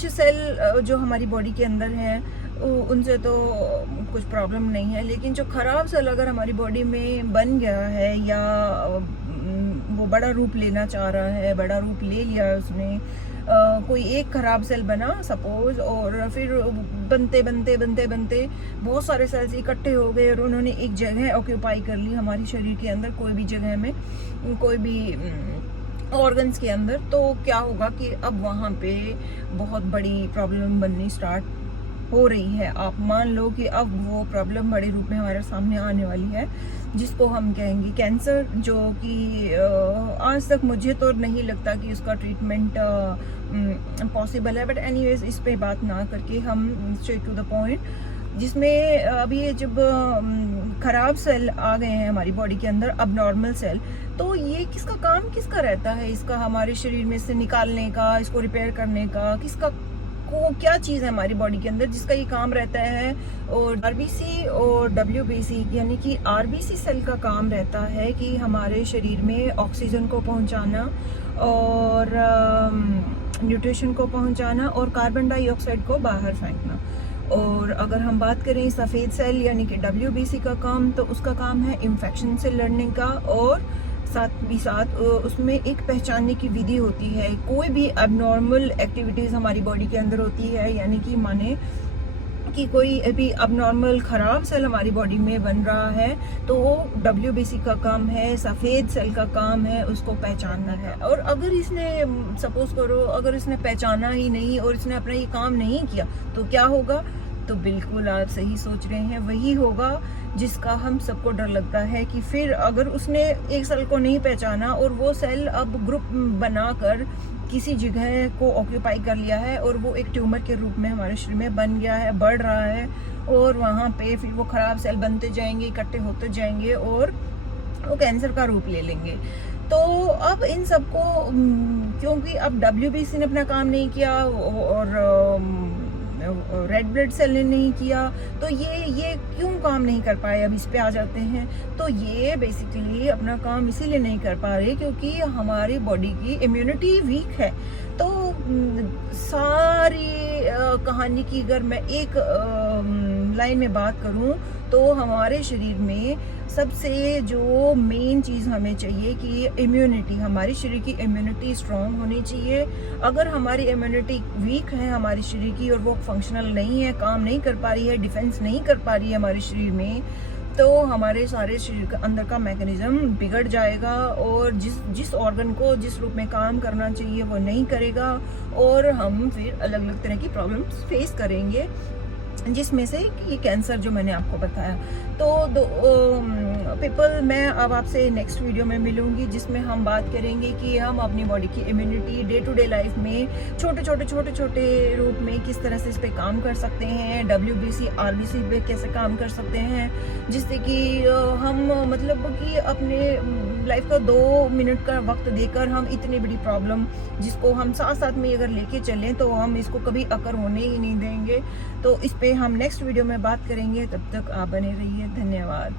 अच्छे सेल जो हमारी बॉडी के अंदर हैं उनसे तो कुछ प्रॉब्लम नहीं है, लेकिन जो खराब सेल अगर हमारी बॉडी में बन गया है या वो बड़ा रूप लेना चाह रहा है, बड़ा रूप ले लिया है उसने, कोई एक खराब सेल बना सपोज, और फिर बनते बनते बनते बनते बहुत सारे सेल्स इकट्ठे हो गए और उन्होंने एक जगह ऑक्यूपाई कर ली हमारी शरीर के अंदर, कोई भी जगह में, कोई भी ऑर्गन्स के अंदर, तो क्या होगा कि अब वहाँ पे बहुत बड़ी प्रॉब्लम बननी स्टार्ट हो रही है। आप मान लो कि अब वो प्रॉब्लम बड़े रूप में हमारे सामने आने वाली है, जिसको हम कहेंगे कैंसर, जो कि आज तक मुझे तो नहीं लगता कि उसका ट्रीटमेंट पॉसिबल है, बट एनीवेज इस पे बात ना करके हम स्ट्रेट टू द पॉइंट, जिसमें अभी ये जब खराब सेल आ गए हैं हमारी बॉडी के अंदर, अब नॉर्मल सेल, तो ये किसका काम किसका रहता है, इसका हमारे शरीर में से निकालने का, इसको रिपेयर करने का, किसका को क्या चीज़ है हमारी बॉडी के अंदर जिसका ये काम रहता है। और आरबीसी और डब्ल्यूबीसी यानी कि आरबीसी सेल का काम रहता है कि हमारे शरीर में ऑक्सीजन को पहुंचाना और न्यूट्रिशन को पहुंचाना और कार्बन डाइऑक्साइड को बाहर फेंकना। और अगर हम बात करें सफ़ेद सेल यानी कि डब्ल्यूबीसी का काम, तो उसका काम है इन्फेक्शन से लड़ने का, और साथ उसमें एक पहचानने की विधि होती है। कोई भी अबनॉर्मल एक्टिविटीज़ हमारी बॉडी के अंदर होती है, यानी कि माने कि कोई अभी अबनॉर्मल ख़राब सेल हमारी बॉडी में बन रहा है, तो वो डब्ल्यूबीसी का काम है, सफ़ेद सेल का काम है उसको पहचानना है। और अगर इसने सपोज करो अगर इसने पहचाना ही नहीं और इसने अपना ये काम नहीं किया, तो क्या होगा? तो बिल्कुल आप सही सोच रहे हैं, वही होगा जिसका हम सबको डर लगता है कि फिर अगर उसने एक सेल को नहीं पहचाना और वो सेल अब ग्रुप बनाकर किसी जगह को ऑक्यूपाई कर लिया है और वो एक ट्यूमर के रूप में हमारे शरीर में बन गया है, बढ़ रहा है, और वहाँ पे फिर वो खराब सेल बनते जाएंगे, इकट्ठे होते जाएंगे और वो कैंसर का रूप ले लेंगे। तो अब इन सबको क्योंकि अब डब्ल्यूबीसी ने अपना काम नहीं किया और रेड ब्लड सेल ने नहीं किया, तो ये क्यों काम नहीं कर पाए? अब इस पे आ जाते हैं। तो ये बेसिकली अपना काम इसीलिए नहीं कर पा रहे क्योंकि हमारी बॉडी की इम्यूनिटी वीक है। तो सारी कहानी की अगर मैं एक लाइन में बात करूं, तो हमारे शरीर में सबसे जो मेन चीज़ हमें चाहिए कि इम्यूनिटी, हमारे शरीर की इम्यूनिटी स्ट्रांग होनी चाहिए। अगर हमारी इम्यूनिटी वीक है हमारे शरीर की और वो फंक्शनल नहीं है, काम नहीं कर पा रही है, डिफेंस नहीं कर पा रही है हमारे शरीर में, तो हमारे सारे शरीर के अंदर का मैकेनिज्म बिगड़ जाएगा और जिस ऑर्गन को जिस रूप में काम करना चाहिए वो नहीं करेगा और हम फिर अलग अलग तरह की प्रॉब्लम्स फेस करेंगे, जिसमें से ये कैंसर जो मैंने आपको बताया। तो पीपल, मैं अब आपसे नेक्स्ट वीडियो में मिलूंगी जिसमें हम बात करेंगे कि हम अपनी बॉडी की immunity day to day life में छोटे छोटे रूप में किस तरह से इस पे काम कर सकते हैं, डब्ल्यूबीसी आरबीसी पे कैसे काम कर सकते हैं, जिससे कि हम मतलब कि अपने लाइफ का 2 मिनट का वक्त देकर हम इतनी बड़ी प्रॉब्लम जिसको हम साथ साथ में अगर लेके चलें तो हम इसको कभी अकर होने ही नहीं देंगे। तो इस पे हम नेक्स्ट वीडियो में बात करेंगे, तब तक आप बने रहिए। धन्यवाद।